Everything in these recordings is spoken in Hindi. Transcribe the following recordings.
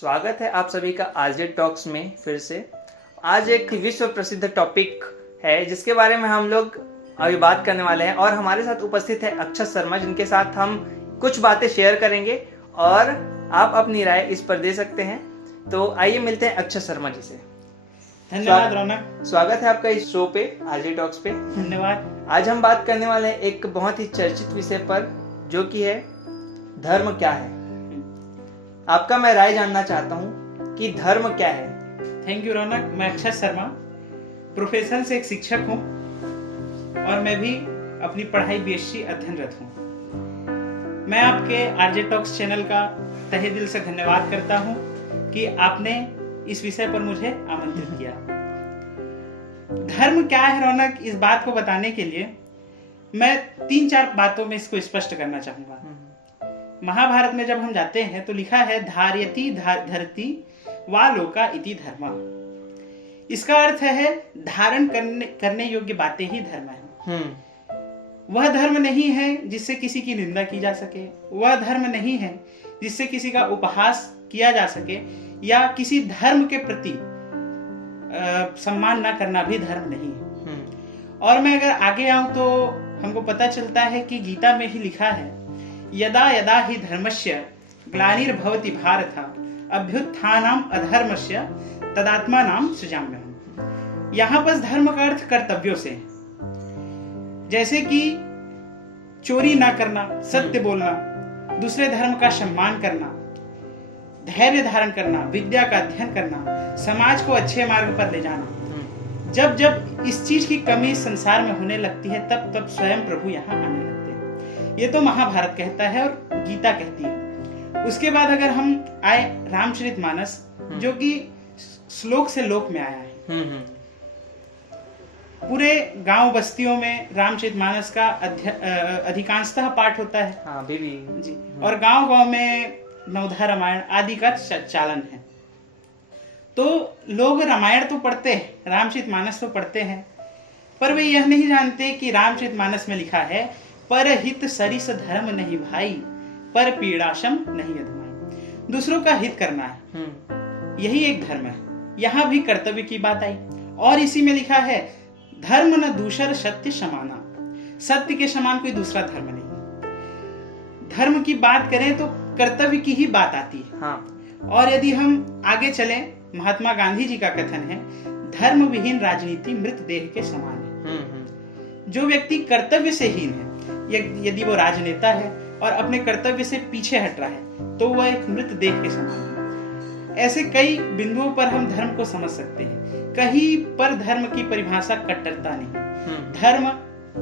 स्वागत है आप सभी का आरजे टॉक्स में फिर से। आज एक विश्व प्रसिद्ध टॉपिक है जिसके बारे में हम लोग अभी बात करने वाले हैं और हमारे साथ उपस्थित है अक्षत शर्मा, जिनके साथ हम कुछ बातें शेयर करेंगे और आप अपनी राय इस पर दे सकते हैं। तो आइए मिलते हैं अक्षत शर्मा जी से। धन्यवाद रौनक। स्वागत है आपका इस शो पे, आरजे टॉक्स पे। धन्यवाद। आज हम बात करने वाले हैं एक बहुत ही चर्चित विषय पर, जो कि है धर्म क्या है। आपका मैं राय जानना चाहता हूँ कि धर्म क्या है। थैंक यू रौनक। मैं अक्षत शर्मा प्रोफेशन से एक शिक्षक हूँ और मैं भी अपनी पढ़ाई बीएससी अध्ययनरत हूँ। मैं आपके आरजे टॉक्स चैनल का तहे दिल से धन्यवाद करता हूँ कि आपने इस विषय पर मुझे आमंत्रित किया। धर्म क्या है रौनक, इस बात को बताने के लिए मैं 3-4 बातों में इसको स्पष्ट करना चाहूंगा। महाभारत में जब हम जाते हैं तो लिखा है धार्यति धरती वा लोका इति धर्म। इसका अर्थ है धारण करने योग्य बातें ही धर्म है। वह धर्म नहीं है जिससे किसी की निंदा की जा सके, वह धर्म नहीं है जिससे किसी का उपहास किया जा सके, या किसी धर्म के प्रति सम्मान ना करना भी धर्म नहीं है। और मैं अगर आगे आऊं तो हमको पता चलता है कि गीता में ही लिखा है यदा यदा ही धर्मस्य ग्लानिर्भवति भारत अभ्युत्थानम् अधर्मस्य तदात्मानं सृजाम्यहम्। यहाँ पर धर्म का अर्थ कर्तव्यों से, जैसे कि चोरी ना करना, सत्य बोलना, दूसरे धर्म का सम्मान करना, धैर्य धारण करना, विद्या का अध्ययन करना, समाज को अच्छे मार्ग पर ले जाना। जब जब इस चीज की कमी संसार में होने लगती है तब तब स्वयं प्रभु यहाँ आने लगते हैं। ये तो महाभारत कहता है और गीता कहती है। उसके बाद अगर हम आए रामचरितमानस, जो कि श्लोक से लोक में आया है। पूरे गांव बस्तियों में रामचरितमानस का अधिकांशतः पाठ होता है। हाँ, भी जी। और गांव गांव में नवधा रामायण आदि का चालन है। तो लोग रामायण तो पढ़ते हैं, रामचरितमानस तो पढ़ते हैं, पर वे यह नहीं जानते कि रामचरितमानस में लिखा है पर हित सरिस धर्म नहीं भाई, पर पीड़ाशम नहीं अधमाई। दूसरों का हित करना है, यही एक धर्म है। यहाँ भी कर्तव्य की बात आई और इसी में लिखा है धर्म न दूसर सत्य समाना। सत्य के समान कोई दूसरा धर्म नहीं। धर्म की बात करें तो कर्तव्य की ही बात आती है। हाँ। और यदि हम आगे चलें, महात्मा गांधी जी का कथन है धर्म विहीन राजनीति मृत देह के समान है। जो व्यक्ति कर्तव्य से हीन है, यदि वो राजनेता है और अपने कर्तव्य से पीछे हट रहा है, तो वह एक मृत देह के समान है। ऐसे कई बिंदुओं पर हम धर्म को समझ सकते हैं। कहीं पर धर्म की परिभाषा कट्टरता नहीं। धर्म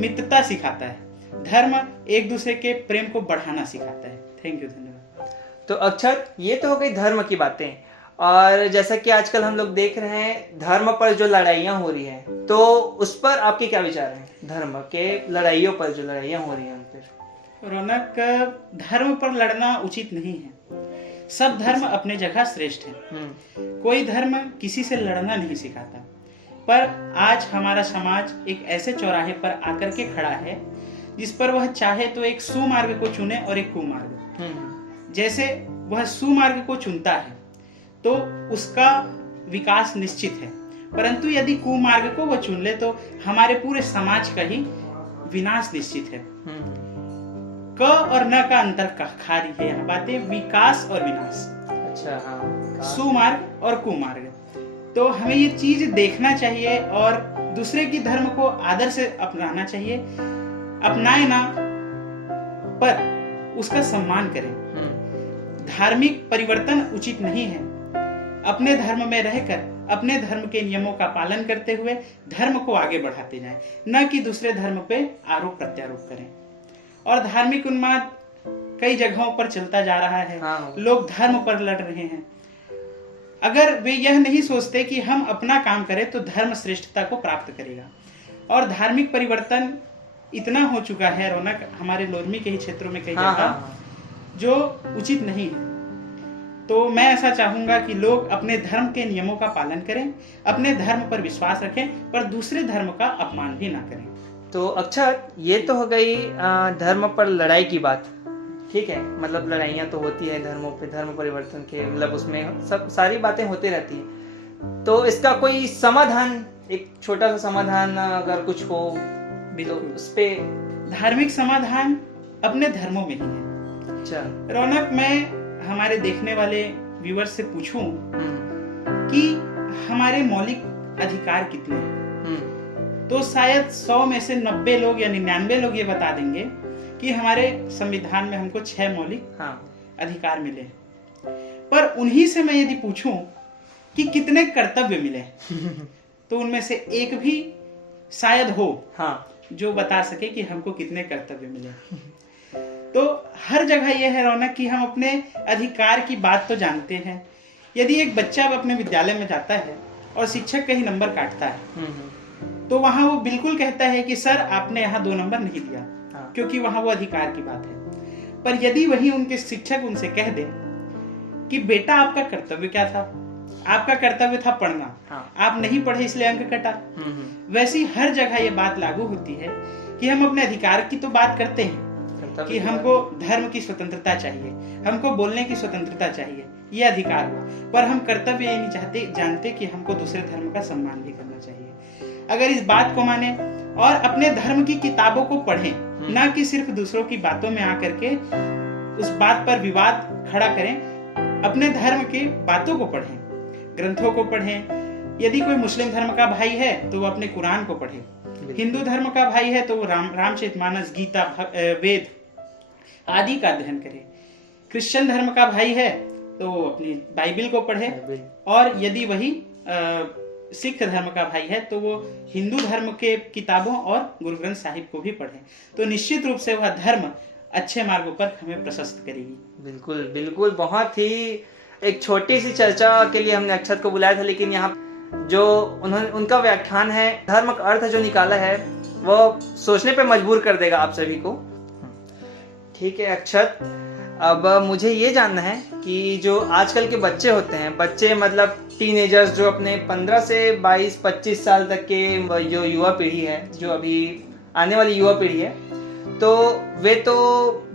मित्रता सिखाता है, धर्म एक दूसरे के प्रेम को बढ़ाना सिखाता है। थैंक यू, धन्यवाद। तो अक्षत, ये तो हो गई धर्म की बातें। और जैसा कि आजकल हम लोग देख रहे हैं धर्म पर जो लड़ाइयाँ हो रही हैं, तो उस पर आपके क्या विचार हैं? धर्म के लड़ाइयों पर जो लड़ाइयाँ हो रही हैं उन पर। रौनक, धर्म पर लड़ना उचित नहीं है। सब धर्म अपने जगह श्रेष्ठ है। कोई धर्म किसी से लड़ना नहीं सिखाता। पर आज हमारा समाज एक ऐसे चौराहे पर आकर के खड़ा है जिस पर वह चाहे तो एक सुमार्ग को चुने और एक कुमार्ग। जैसे वह सुमार्ग को चुनता है तो उसका विकास निश्चित है, परंतु यदि कुमार्ग को वह चुन ले तो हमारे पूरे समाज का ही विनाश निश्चित है। क और न का अंतर खारी है यहाँ बातें, विकास और विनाश। अच्छा, हाँ। सुमार्ग और कुमार्ग। तो हमें ये चीज देखना चाहिए और दूसरे की धर्म को आदर से अपनाना चाहिए। अपनाए ना, पर उसका सम्मान करें। धार्मिक परिवर्तन उचित नहीं है। अपने धर्म में रहकर अपने धर्म के नियमों का पालन करते हुए धर्म को आगे बढ़ाते जाएं, न कि दूसरे धर्म पे आरोप प्रत्यारोप करें। और धार्मिक उन्माद कई जगहों पर चलता जा रहा है। हाँ। लोग धर्म पर लड़ रहे हैं। अगर वे यह नहीं सोचते कि हम अपना काम करें तो धर्म श्रेष्ठता को प्राप्त करेगा। और धार्मिक परिवर्तन इतना हो चुका है रौनक, हमारे लोरमी के ही क्षेत्रों में कई जगह, जो उचित नहीं है। तो मैं ऐसा चाहूंगा कि लोग अपने धर्म के नियमों का पालन करें, अपने धर्म पर विश्वास रखें, पर दूसरे धर्म का अपमान भी ना करें। तो अच्छा, ये तो हो गई धर्म पर लड़ाई की बात। ठीक है, मतलब लड़ाइयाँ तो होती है धर्मों पे, धर्म परिवर्तन के, मतलब उसमें सब सारी बातें होती रहती हैं। तो इसका कोई समाधान, एक छोटा सा समाधान अगर कुछ हो तो बिल्कुल। उस पे। धार्मिक समाधान अपने धर्मों में ही है। अच्छा। रौनक, मैं हमारे देखने वाले व्यूअर्स से पूछूं कि हमारे मौलिक अधिकार कितने हैं, तो शायद 100 में से 90 लोग या 99 लोग ये बता देंगे कि हमारे संविधान में हमको 6 मौलिक अधिकार मिले। पर उन्हीं से मैं यदि पूछूं कि कितने कर्तव्य मिले तो उनमें से एक भी शायद हो जो बता सके कि हमको कितने कर्तव्य मिले। तो हर जगह यह है रौनक कि हम अपने अधिकार की बात तो जानते हैं। यदि एक बच्चा अपने विद्यालय में जाता है और शिक्षक कहीं नंबर काटता है तो वहां वो बिल्कुल कहता है कि सर आपने यहाँ 2 नंबर नहीं दिया, क्योंकि वहां वो अधिकार की बात है। पर यदि वही उनके शिक्षक उनसे कह दे कि बेटा आपका कर्तव्य क्या था, आपका कर्तव्य था पढ़ना, आप नहीं पढ़े इसलिए अंक कटा, वैसी हर जगह ये बात लागू होती है कि हम अपने अधिकार की तो बात करते हैं कि हमको धर्म की स्वतंत्रता चाहिए, हमको बोलने की स्वतंत्रता चाहिए, ये अधिकार हुआ, पर हम कर्तव्य ये नहीं जानते कि हमको दूसरे धर्म का सम्मान भी करना चाहिए। अगर इस बात को माने और अपने धर्म की किताबों को पढ़ें, ना कि सिर्फ दूसरों की बातों में आकर के उस बात पर विवाद खड़ा करें, अपने धर्म के बातों को पढ़ें, ग्रंथों को पढ़ें। यदि कोई मुस्लिम धर्म का भाई है तो वो अपने कुरान को पढ़े, हिंदू धर्म का भाई है तो वो रामचरितमानस, गीता, वेद आदि का अध्ययन करे, क्रिश्चियन धर्म का भाई है तो अपनी बाइबिल को पढ़े, और यदि वही सिख धर्म का भाई है तो वो हिंदू धर्म के किताबों और गुरु ग्रंथ साहिब को भी पढ़े। तो निश्चित रूप से वह धर्म अच्छे मार्गों पर हमें प्रशस्त करेगी। बिल्कुल बिल्कुल। बहुत ही एक छोटी सी चर्चा के लिए हमने अक्षत को बुलाया था, लेकिन यहाँ जो उनका व्याख्यान है, धर्म का अर्थ जो निकाला है वो सोचने पे मजबूर कर देगा आप सभी को। ठीक है अक्षत, अब मुझे ये जानना है कि जो आजकल के बच्चे होते हैं, बच्चे मतलब टीनेजर्स जो अपने 15 से 22-25 साल तक के जो युवा पीढ़ी है, जो अभी आने वाली युवा पीढ़ी है, तो वे तो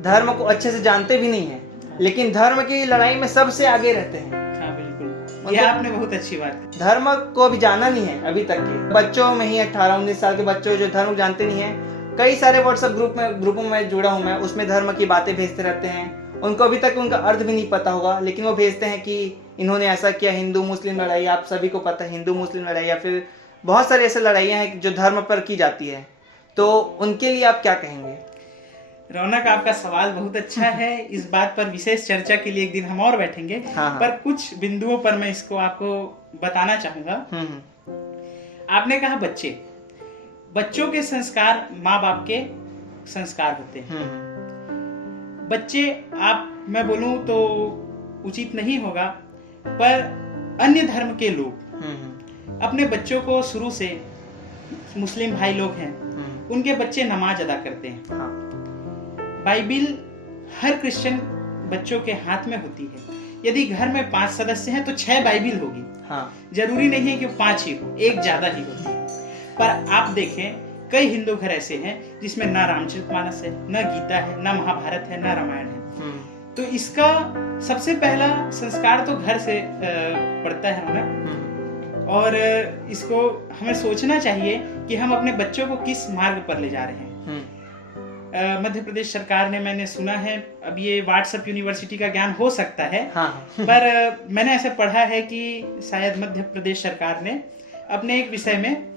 धर्म को अच्छे से जानते भी नहीं है, लेकिन धर्म की लड़ाई में सबसे आगे रहते हैं। हाँ बिल्कुल, ये आपने बहुत अच्छी बात की। धर्म को अभी जाना नहीं है अभी तक के बच्चों में ही, 18-19 साल के बच्चों जो धर्म जानते नहीं है। कई सारे व्हाट्सएप ग्रुपों में जुड़ा हूं मैं, उसमें धर्म की बातें भेजते रहते हैं, उनको अभी तक उनका अर्थ भी नहीं पता होगा, लेकिन वो भेजते हैं कि इन्होंने ऐसा किया। हिंदू मुस्लिम लड़ाई, आप सभी को पता है, हिंदू मुस्लिम लड़ाई या फिर बहुत सारी ऐसी लड़ाइयाँ हैं जो धर्म पर की जाती है, तो उनके लिए आप क्या कहेंगे? रौनक, आपका सवाल बहुत अच्छा है। इस बात पर विशेष चर्चा के लिए एक दिन हम और बैठेंगे। पर कुछ बिंदुओं पर मैं इसको आपको बताना चाहूंगा। आपने कहा बच्चों के संस्कार माँ बाप के संस्कार होते हैं। बच्चे, मैं बोलूं तो उचित नहीं होगा, पर अन्य धर्म के लोग अपने बच्चों को शुरू से, मुस्लिम भाई लोग हैं, उनके बच्चे नमाज अदा करते हैं। बाइबिल हर क्रिश्चियन बच्चों के हाथ में होती है। यदि घर में 5 सदस्य हैं तो 6 बाइबिल होगी। जरूरी नहीं है कि 5 ही हो, एक ज्यादा ही होती है। पर आप देखें, कई हिंदू घर ऐसे हैं जिसमें ना रामचरितमानस है, ना गीता है, ना महाभारत है, ना रामायण है। तो इसका सबसे पहला संस्कार तो घर से पड़ता है हमें, और इसको हमें सोचना चाहिए कि हम अपने बच्चों को किस मार्ग पर ले जा रहे हैं। मध्य प्रदेश सरकार ने, मैंने सुना है, अब ये व्हाट्सएप यूनिवर्सिटी का ज्ञान हो सकता है, पर मैंने ऐसे पढ़ा है कि शायद मध्य प्रदेश सरकार ने अपने एक विषय में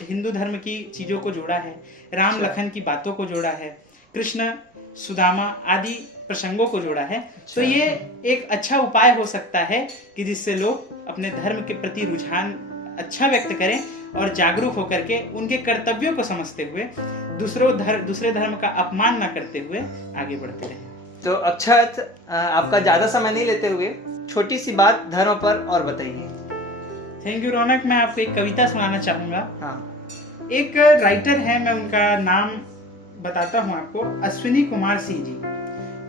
हिंदू धर्म की चीजों को जोड़ा है, राम लखन की बातों को जोड़ा है, कृष्ण सुदामा आदि प्रसंगों को जोड़ा है। तो ये एक अच्छा उपाय हो सकता है कि जिससे लोग अपने धर्म के प्रति रुझान अच्छा व्यक्त करें और जागरूक होकर के उनके कर्तव्यों को समझते हुए दूसरे धर्म का अपमान न करते हुए आगे बढ़ते रहें। तो अक्षत, आपका ज्यादा समय नहीं लेते हुए छोटी सी बात धर्म पर और बताइए। थैंक यू रौनक, मैं आपको एक कविता सुनाना चाहूंगा। एक राइटर है, मैं उनका नाम बताता हूँ आपको, अश्विनी कुमार सिंह जी,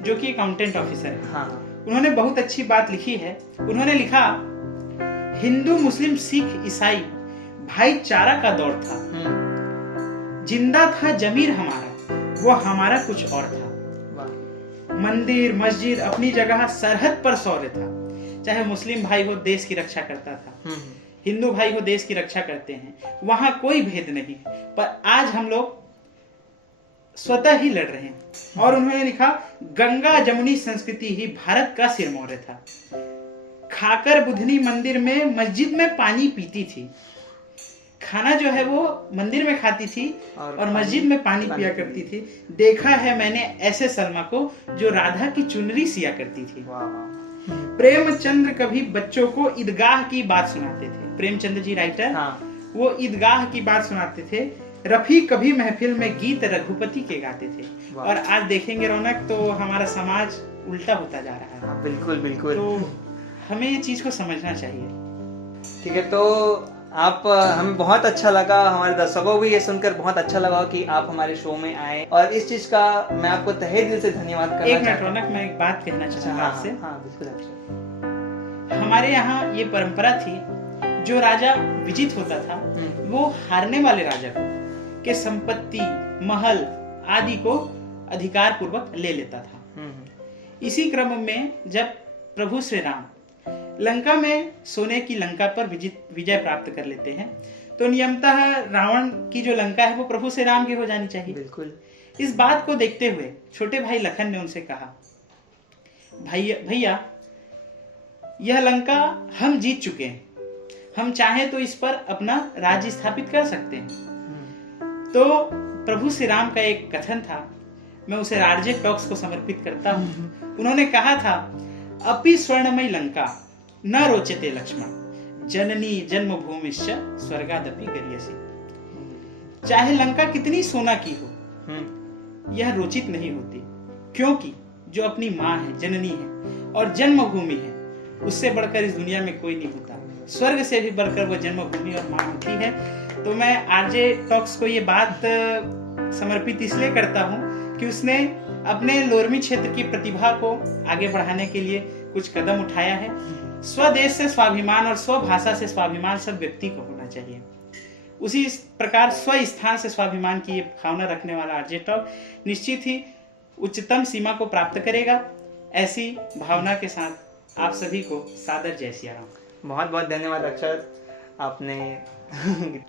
जो कि अकाउंटेंट ऑफिसर है। उन्होंने बहुत अच्छी बात लिखी है। उन्होंने लिखा, हिंदू मुस्लिम सिख ईसाई भाईचारा का दौर था, जिंदा था जमीर हमारा, वो हमारा कुछ और था। मंदिर मस्जिद अपनी जगह सरहद पर शौर्य था। चाहे मुस्लिम भाई हो देश की रक्षा करता था, हिंदू भाई हो देश की रक्षा करते हैं, वहां कोई भेद नहीं। पर आज हम लोग स्वतः ही लड़ रहे हैं। और उन्होंने लिखा, गंगा जमुनी संस्कृति ही भारत का सिरमौर था। खाकर बुधनी मंदिर में मस्जिद में पानी पीती थी। खाना जो है वो मंदिर में खाती थी और मस्जिद में पानी पिया करती थी। देखा है मैंने ऐसे सलमा को जो राधा की चुनरी सिया करती थी। प्रेमचंद्र कभी बच्चों को ईदगाह की बात सुनाते थे। प्रेमचंद्र जी राइटर, वो ईदगाह की बात सुनाते थे। रफी कभी महफिल में गीत रघुपति के गाते थे। और आज देखेंगे रौनक, तो हमारा समाज उल्टा होता जा रहा है। बिल्कुल बिल्कुल। तो हमें ये चीज को समझना चाहिए। ठीक है, तो आप हमें बहुत अच्छा लगा, हमारे दर्शकों को भी ये सुनकर बहुत अच्छा लगा कि आप हमारे शो में आए, और इस चीज का मैं आपको तहे दिल से धन्यवाद करना एक मिनट रौनक, मैं एक बात कहना चाहूंगा आपसे। हाँ बिल्कुल। हमारे यहाँ ये परंपरा थी, जो राजा विजित होता था वो हारने वाले राजा के संपत्ति महल आदि को अधिकार पूर्वक ले लेता था। इसी क्रम में जब प्रभु श्री राम लंका में सोने की लंका पर विजय प्राप्त कर लेते हैं, तो नियमतः रावण की जो लंका है वो प्रभु श्री राम की हो जानी चाहिए। बिल्कुल। इस बात को देखते हुए छोटे भाई लखन ने उनसे कहा, भैया यह लंका हम जीत चुके हैं, हम चाहें तो इस पर अपना राज्य स्थापित कर सकते हैं। तो प्रभु श्री राम का एक कथन था, मैं उसे आरजे टॉक्स को समर्पित करता हूँ। उन्होंने कहा था, अपि स्वर्णमयी लंका न रोचते लक्ष्मण, जननी जन्मभूमिश्च स्वर्गादपि गरीयसी। चाहे लंका कितनी सोना की हो, यह रोचित नहीं होती, क्योंकि जो अपनी माँ है, जननी है और जन्मभूमि है, उससे बढ़कर इस दुनिया में कोई नहीं होता। स्वर्ग से भी बढ़कर वो जन्मभूमि और माँ होती है। तो मैं आरजे टॉक्स को ये बात समर्पित इसलिए करता हूँ कि उसने अपने लोरमी क्षेत्र की प्रतिभा को आगे बढ़ाने के लिए कुछ कदम उठाया है। स्वदेश से स्वाभिमान और स्वभाषा से स्वाभिमान सब व्यक्ति को होना चाहिए। उसी प्रकार स्व स्थान से स्वाभिमान की ये भावना रखने वाला आरजे टॉक निश्चित ही उच्चतम सीमा को प्राप्त करेगा। ऐसी भावना के साथ आप सभी को सादर जय सिया राम। बहुत बहुत धन्यवाद अक्षर, आपने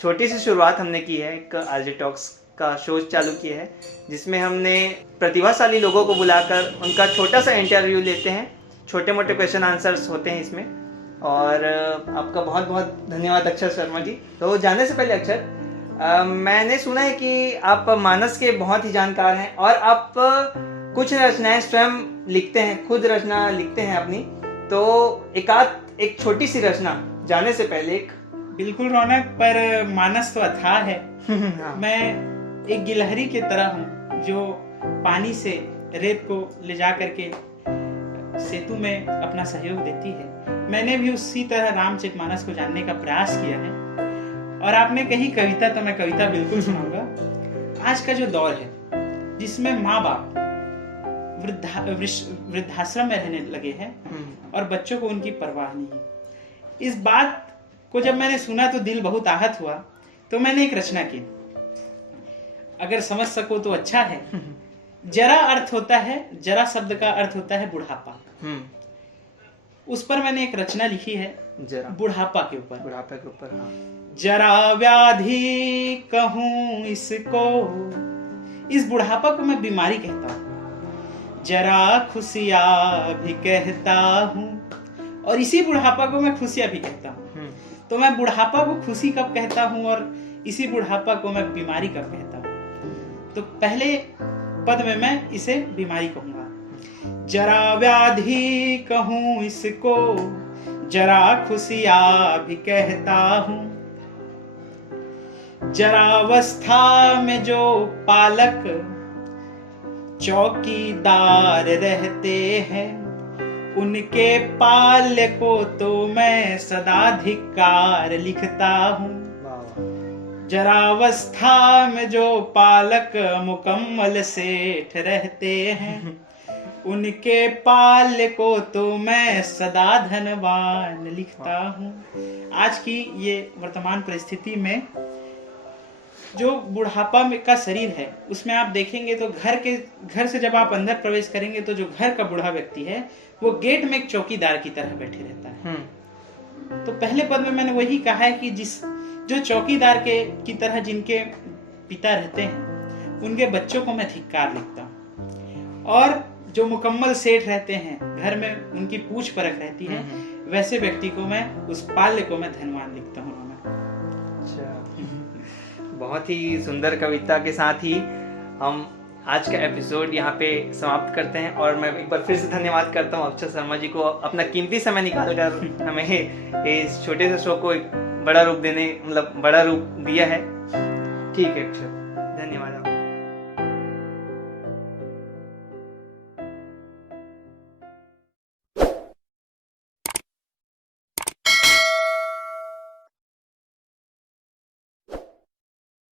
छोटी सी शुरुआत हमने की है, एक आरजे टॉक्स का शो चालू किया है, जिसमें हमने प्रतिभाशाली लोगों को बुलाकर उनका छोटा सा इंटरव्यू लेते हैं। छोटे मोटे क्वेश्चन आंसर्स होते हैं इसमें। और आपका बहुत बहुत धन्यवाद अक्षर शर्मा जी। तो जाने से पहले अक्षर, मैंने सुना है कि आप मानस के बहुत ही जानकार हैं और आप कुछ रचनाएं स्वयं लिखते हैं, खुद रचना लिखते हैं अपनी। तो एक छोटी सी रचना जाने से पहले एक। बिल्कुल रौनक, पर मानस तो अथाह है। हाँ। मैं एक गिलहरी की तरह हूँ जो पानी से रेत को ले जा करके सेतु में अपना सहयोग देती है। मैंने भी उसी तरह रामचरितमानस को जानने का प्रयास किया है। और आपने कही कविता, तो मैं कविता बिल्कुल सुनाऊंगा। आज का जो दौर है जिसमें माँ बाप वृद्धाश्रम में रहने लगे हैं और बच्चों को उनकी परवाह नहीं है, इस बात को जब मैंने सुना तो दिल बहुत आहत हुआ। तो मैंने एक रचना की, अगर समझ सको तो अच्छा है। जरा अर्थ होता है, जरा शब्द का अर्थ होता है बुढ़ापा। उस पर मैंने एक रचना लिखी है, बुढ़ापा के ऊपर। हाँ। जरा व्याधि कहूं इसको, इस बुढ़ापा को मैं बीमारी कहता हूँ। जरा खुशियां भी कहता हूँ और इसी बुढ़ापा को मैं खुशियां भी कहता हूँ। तो मैं बुढ़ापा को खुशी कब कहता हूँ और इसी बुढ़ापा को मैं बीमारी कब कहता हूँ? तो पहले पद में मैं इसे बीमारी कहूंगा। जरा व्याधि कहूं इसको, जरा खुशियां भी कहता हूँ। जरा अवस्था में जो पालक चौकीदार रहते हैं, उनके पाल्य को तो मैं सदा धिक्कार लिखता हूँ। जरा अवस्था में जो पालक मुकम्मल सेठ रहते हैं, उनके पाल्य को तो मैं सदा धनवान लिखता हूँ। आज की ये वर्तमान परिस्थिति में जो बुढ़ापा में का शरीर है उसमें आप देखेंगे तो घर से जब आप अंदर प्रवेश करेंगे तो जो घर का बूढ़ा व्यक्ति है वो गेट में एक चौकीदार की तरह बैठे रहता है। तो पहले पद में मैंने वही कहा है कि जो चौकीदार की तरह जिनके पिता रहते हैं उनके बच्चों को मैं धिक्कार लिखता हूँ, और जो मुकम्मल सेठ रहते हैं घर में उनकी पूछ परख रहती है, वैसे व्यक्ति को मैं उस पाल्य को मैं धनवान लिखता हूँ। बहुत ही सुंदर कविता के साथ ही हम आज का एपिसोड यहाँ पे समाप्त करते हैं, और मैं एक बार फिर से धन्यवाद करता हूँ अक्षर शर्मा जी को, अपना कीमती समय निकाल कर हमें इस छोटे से शो को एक बड़ा रूप दिया है। ठीक है अक्षर, धन्यवाद आपका।